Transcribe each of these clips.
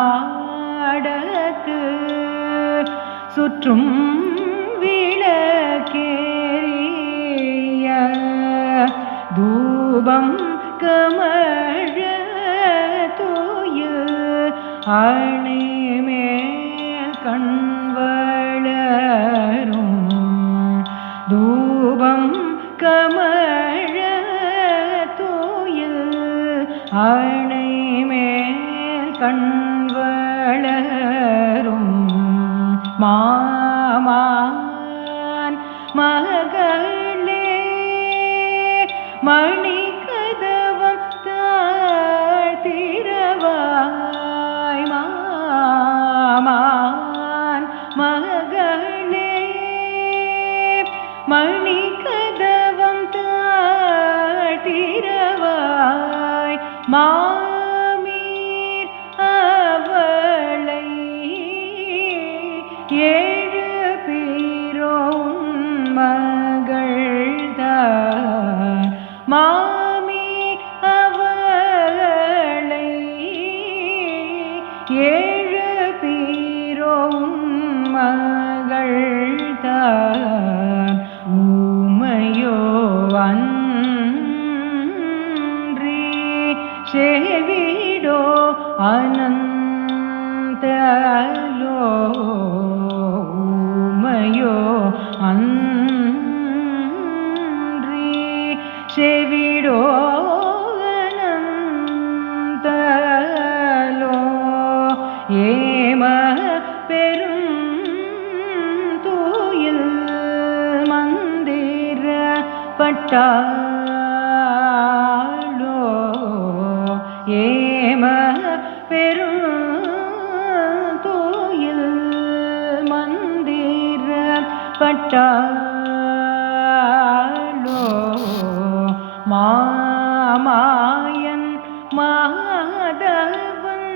மாடத்து சுற்றும் விளக்கேறிய தூபம் கமழ தூய அணிமேல் கண்வளரும் மாமான் மகளே மணி கதவம் தாழ்த்திரவாய் மாமான் மகளே மணி கதவம் தாழ்த்திரவாய் மா செவிடோ அனந்தலோ ஊமையோ அன்றி மாமாயன் மாதவன்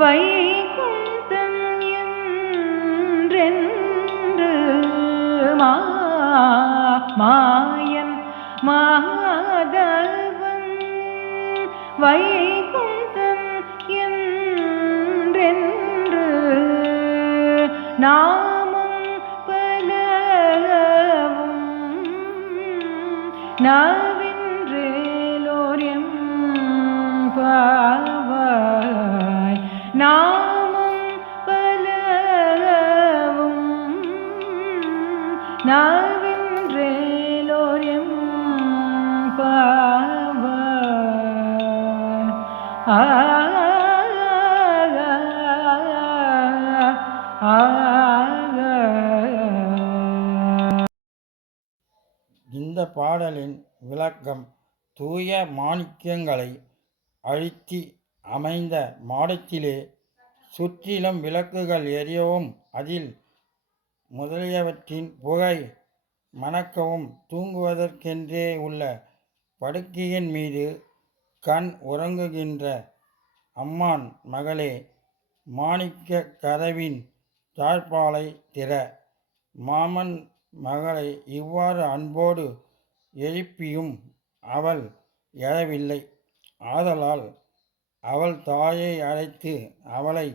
வைகுந்தன் என்றென்று மாயன் மாதவன் வைகுந்தன் என்றென்று நான் Now இந்த பாடலின் விளக்கம் தூய மாணிக்கங்களை அழுத்தி அமைந்த மாடத்திலே சுற்றிலும் விளக்குகள் எரியவும் அதில் முதலியவற்றின் புகை மணக்கவும் தூங்குவதற்கென்றே உள்ள படுக்கையின் மீது கண் உறங்குகின்ற அம்மான் மகளே மாணிக்க கதவின் தாழ்பாலை திற. மாமன் மகளை இவ்வாறு அன்போடு எழுப்பியும் அவள் எழவில்லை. ஆதலால் அவள் தாயை அழைத்து அவளை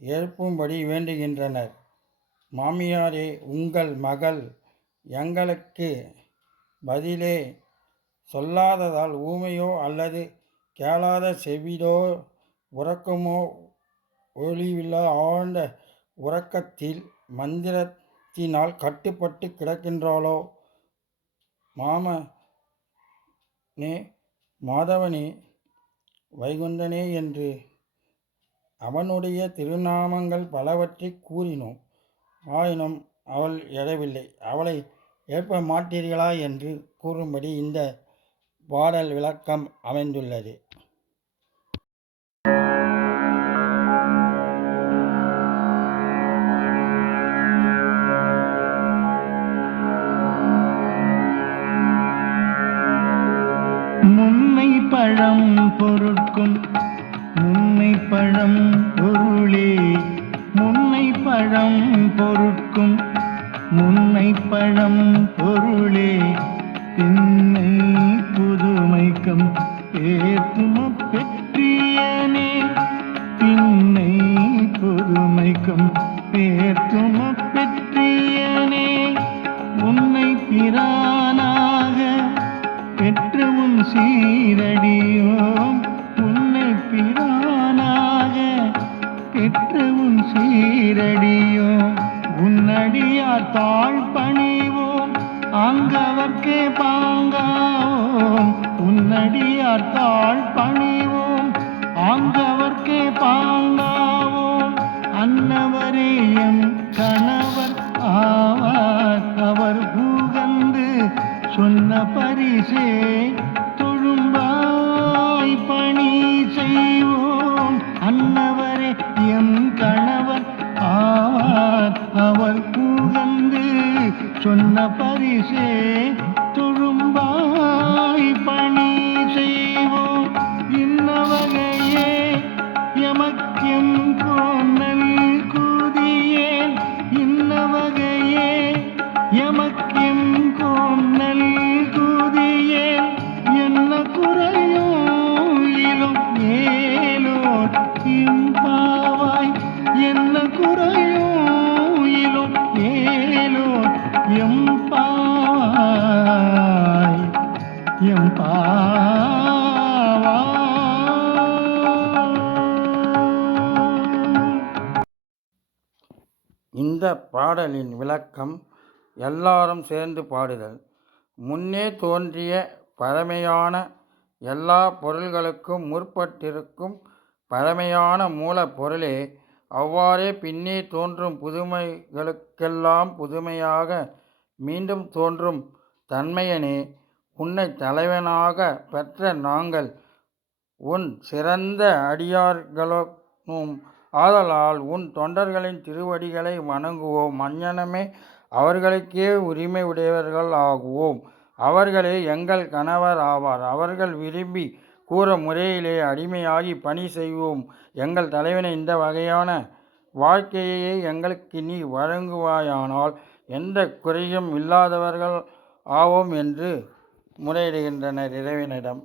எழுப்பும்படி வேண்டுகின்றனர். மாமியாரே உங்கள் மகள் எங்களுக்கு பதிலே சொல்லாததால் ஊமையோ அல்லது கேளாத செவிடோ உறக்கமோ ஒளிவில்லா ஆழ்ந்த உறக்கத்தில் மந்திரத்தினால் கட்டுப்பட்டு கிடக்கின்றாளோ? மாமனே மாதவனே வைகுந்தனே என்று அவனுடைய திருநாமங்கள் பலவற்றை கூறினோம். ஆயினும் அவள் எழவில்லை. அவளை ஏற்ப மாட்டீர்களா? என்று கூறும்படி இந்த பாடல் விளக்கம் அமைந்துள்ளது. பழம் பொருட்கும் முன்னை பழம் பொருளே முன்னை பழம் பொருட்கும் முன்னை பழம் பொருளே. சீரடியோம். உன்னடியார் தாழ் பணிவோம் அங்கவர்க்கே பாங்காவோம். உன்னடியார் தாழ் பணிவோம் அங்கவர் பாக்கியம் போன இந்த பாடலின் விளக்கம் எல்லாரும் சேர்ந்து பாடுதல். முன்னே தோன்றிய பழமையான எல்லா பொருள்களுக்கும் முற்பட்டிருக்கும் பழமையான மூலப் பொருளே அவ்வாறே பின்னே தோன்றும் புதுமைகளுக்கெல்லாம் புதுமையாக மீண்டும் தோன்றும் தன்மையனே உன்னை தலைவனாக பெற்ற நாங்கள் உன் சிறந்த அடியார்களும் ஆதலால் உன் தொண்டர்களின் திருவடிகளை வணங்குவோம். மஞ்சனமே அவர்களுக்கே உரிமை உடையவர்கள் ஆகுவோம். அவர்களே எங்கள் கணவர் ஆவார். அவர்கள் விரும்பி கூற முறையிலே அடிமையாகி பணி செய்வோம். எங்கள் தலைவனை இந்த வகையான வாழ்க்கையே எங்களுக்கு நீ வழங்குவாயானால் எந்த குறையும் இல்லாதவர்கள் ஆவோம் என்று முறையிடுகின்றனர் இறைவனிடம்.